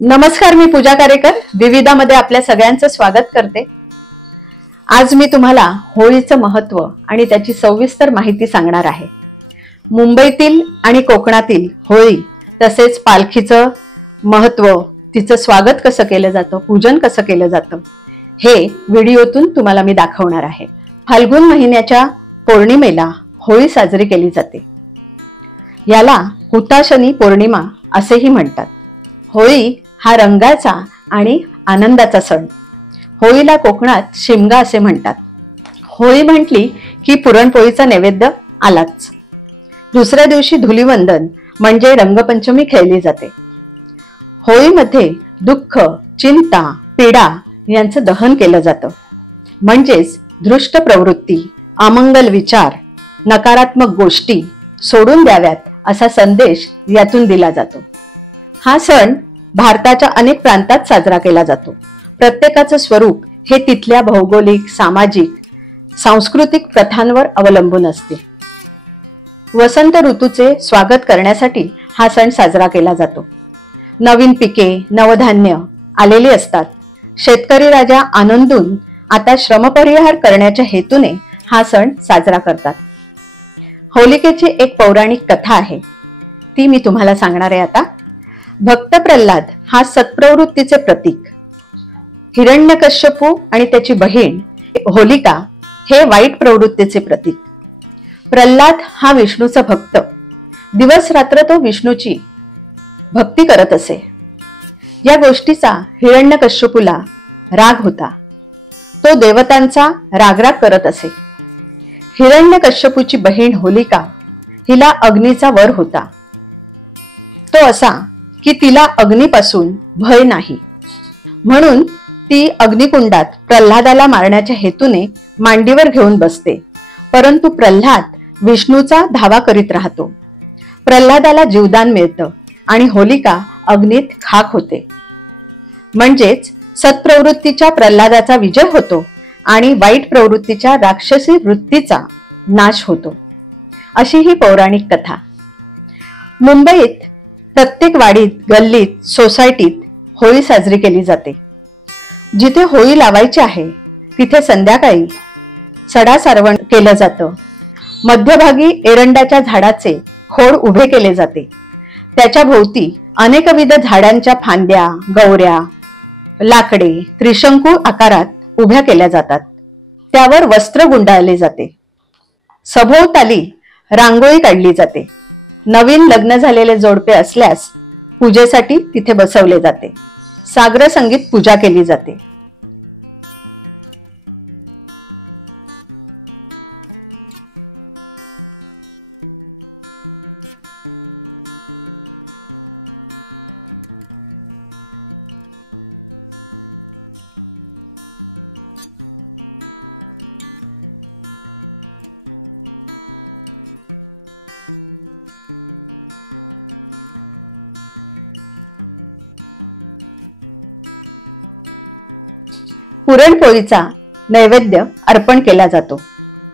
नमस्कार, मी पूजा कारेकर विविधामध्ये आपल्या सगळ्यांचं स्वागत करते। आज मी तुम्हाला होळीचं महत्त्व आणि त्याची सविस्तर माहिती सांगणार आहे। मुंबईतील आणि कोकणातील होळी तसेच पालखीचं महत्त्व, तिचं स्वागत कसं केलं जातं, पूजन कसं केलं जातं हे व्हिडिओतून तुम्हाला मी दाखवणार आहे। फाल्गुन महिन्याच्या पौर्णिमेला होळी साजरी केली जाते। याला हुताशनी पौर्णिमा असेही म्हणतात। होळी हा रंगाचा आणि आनंदाचा सण। होळीला कोकणात शिमगा असे म्हणतात। होळी म्हटली की पुरणपोळीचा नैवेद्य आलाच। दुसऱ्या दिवशी धुलीवंदन म्हणजे रंगपंचमी खेळली जाते। होळीमध्ये दुःख, चिंता, पीडा यांचं दहन केलं जातं। म्हणजेच दृष्ट प्रवृत्ती, अमंगल विचार, नकारात्मक गोष्टी सोडून द्याव्यात असा संदेश यातून दिला जातो। हा सण भारताच्या अनेक प्रांतात साजरा केला जातो। प्रत्येकाचं स्वरूप हे तिथल्या भौगोलिक, सामाजिक, सांस्कृतिक प्रथांवर अवलंबून असते। वसंत ऋतूचे स्वागत करण्यासाठी हा सण साजरा केला जातो। नवीन पिके, नवधान्य आलेली असतात। शेतकरी राजा आनंदून आता श्रमपरिहार करण्याच्या हेतूने हा सण साजरा करतात। होलिकेची एक पौराणिक कथा आहे, ती मी तुम्हाला सांगणार आहे आता। भक्त प्रल्हाद हा सत्प्रवृत्तीचे प्रतीक, हिरण्यकश्यपू आणि त्याची बहीण होलिका हे वाईट प्रवृत्तीचे प्रतीक। प्रल्हाद हा विष्णूचा भक्त, दिवस रात्र तो विष्णूची भक्ती करत असे। या गोष्टीचा हिरण्यकश्यपूला राग होता। तो देवतांचा रागराग करत असे। हिरण्यकश्यपूची बहीण होलिका हिला अग्नीचा वर होता। तो असा की तिला अग्नीपासून भय नाही, म्हणून ती अग्निकुंडात प्रल्हादाला मारण्याच्या हेतूने मांडीवर घेऊन बसते। परंतु प्रल्हाद विष्णूचा धावा करीत राहतो। प्रल्हादाला जीवदान मिळतं आणि होलिका अग्नीत खाक होते। म्हणजेच सत्प्रवृत्तीच्या प्रल्हादाचा विजय होतो आणि वाईट प्रवृत्तीच्या राक्षसी वृत्तीचा नाश होतो, अशी ही पौराणिक कथा। मुंबईत प्रत्येक वाडीत, गल्लीत, सोसायटीत होळी साजरी केली जाते। जिथे होळी लावायची आहे तिथे संध्याकाळी सडा सारवण केलं जातं। मध्यभागी एरंडाच्या झाडाचे खोड उभे केले जाते। त्याच्या भोवती अनेकविध झाडांच्या फांद्या, गवऱ्या, लाकडे त्रिशंकू आकारात उभ्या केल्या जातात। त्यावर वस्त्र गुंडाळले जाते। सभोवताली रांगोळी काढली जाते। नवीन लग्न झालेले जोडपे असल्यास पूजेसाठी तिथे बसवले जाते। साग्र संगीत पूजा केली जाते। पुरणपोळीचा नैवेद्य अर्पण केला जातो।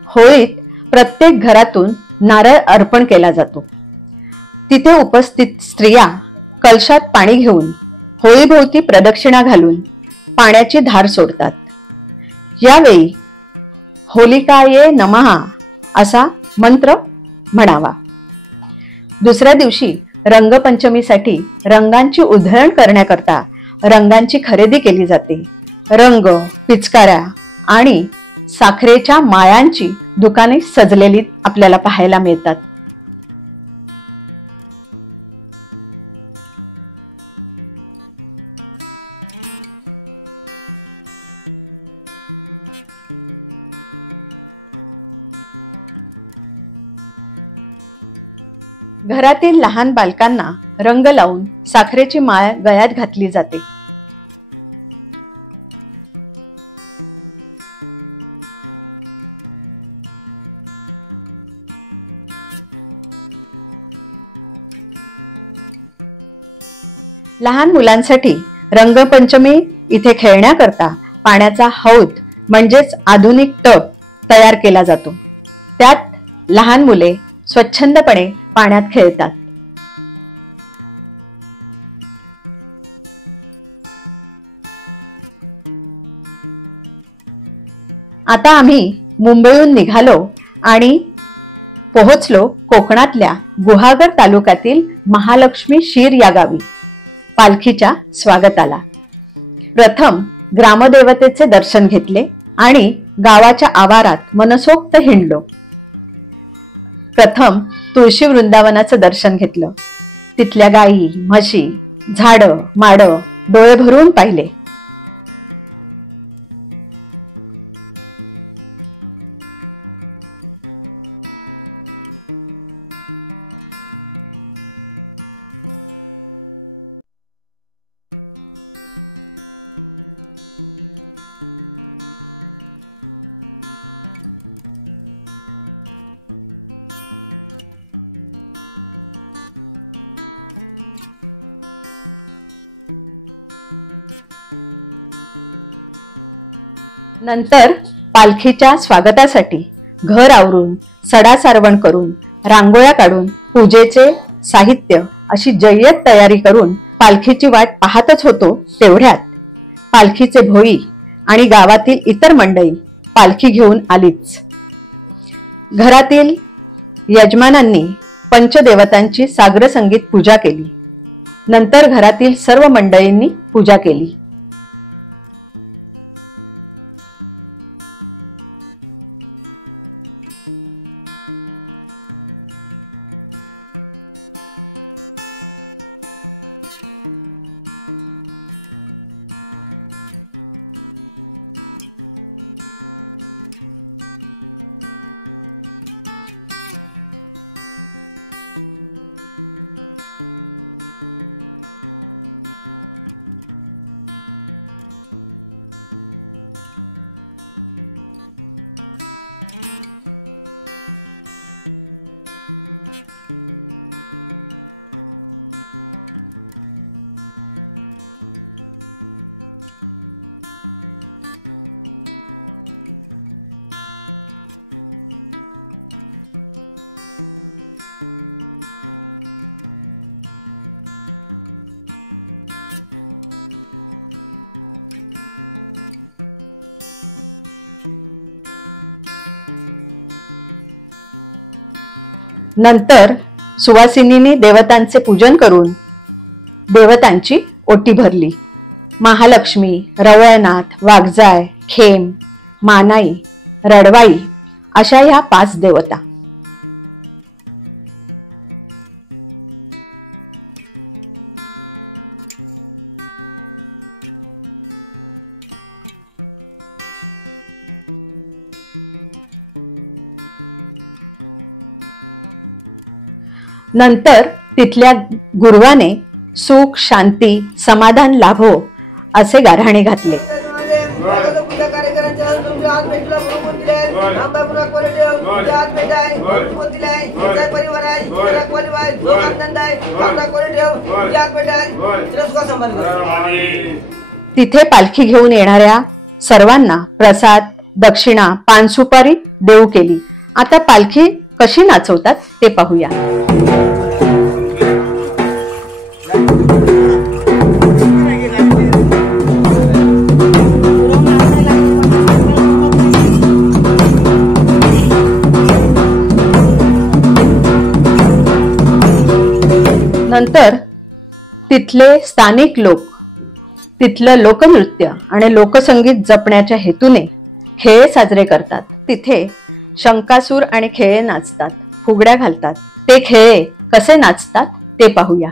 होळीत प्रत्येक घरातून नारळ अर्पण केला जातो। तिथे उपस्थित स्त्रिया कलशात पाणी घेऊन होळीभोवती प्रदक्षिणा घालून पाण्याची धार सोडतात। यावेळी होलिकाये नमः असा मंत्र म्हणावा। दुसऱ्या दिवशी रंगपंचमीसाठी रंगांची उधळण करण्याकरता रंगांची खरेदी केली जाते। रंग, पिचकाऱ्या आणि साखरेच्या माळांची दुकाने सजलेली आपल्याला पाहायला मिळतात। घरातील लहान बालकांना रंग लावून साखरेची माळ गळ्यात घातली जाते। लहान मुलांसाठी रंगपंचमी इथे खेळण्याकरता पाण्याचा हौद म्हणजेच आधुनिक टब तयार केला जातो। त्यात लहान मुले स्वच्छंदपणे पाण्यात खेळतात। आता आम्ही मुंबईहून निघालो आणि पोहोचलो कोकणातल्या गुहागर तालुक्यातील महालक्ष्मी शीर या गावी पालखीच्या स्वागताला. प्रथम ग्रामदेवतेचे दर्शन घेतले आणि गावाच्या आवारात मनसोक्त हिंडलो. प्रथम तुळशी वृंदावनाचं दर्शन घेतलं. तिथल्या गायी, म्हशी, झाडं, माडं डोळे भरून पाहिले. नंतर पालखीच्या स्वागतासाठी घर आवरून, सडा सारवण करून, रांगोळ्या काढून, पूजेचे साहित्य अशी जय्यत तयारी करून पालखीची वाट पाहतच होतो. तेवढ्यात पालखीचे भोई आणि गावातील इतर मंडळी पालखी घेऊन आलीच. घरातील यजमानांनी पंचदेवतांची साग्र संगीत पूजा केली. नंतर घरातील सर्व मंडळींनी पूजा केली. नंतर सुवासिनीने देवतांचे पूजन करून देवतांची ओटी भरली. महालक्ष्मी, रवळनाथ, वाघजाय, खेम, मानाई, रडवाई अशा ह्या 5 देवता. नंतर तिथल्या गुरुवाने सुख, शांती, समाधान लाभो असे गाऱ्हाणे घातले. तिथे पालखी घेऊन येणाऱ्या सर्वांना प्रसाद, दक्षिणा, पानसुपारी देऊ केली. आता पालखी कशी नाचवतात ते पाहूया. नंतर तिथले स्थानिक लोक तिथलं लोकनृत्य आणि लोकसंगीत जपण्याच्या हेतूने खेळ साजरे करतात. तिथे शंकासूर आणि खेळे नाचतात, फुगड्या घालतात. ते खेळे कसे नाचतात ते पाहूया.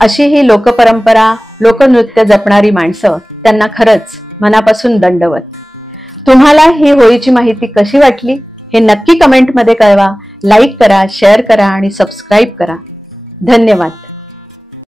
अशी ही लोकपरंपरा, लोकनृत्य जपणारी माणसं, त्यांना खरंच मनापासून दंडवत. तुम्हाला ही होळीची माहिती कशी वाटली हे नक्की कमेंटमध्ये कळवा. लाईक करा, शेअर करा आणि सबस्क्राईब करा. धन्यवाद.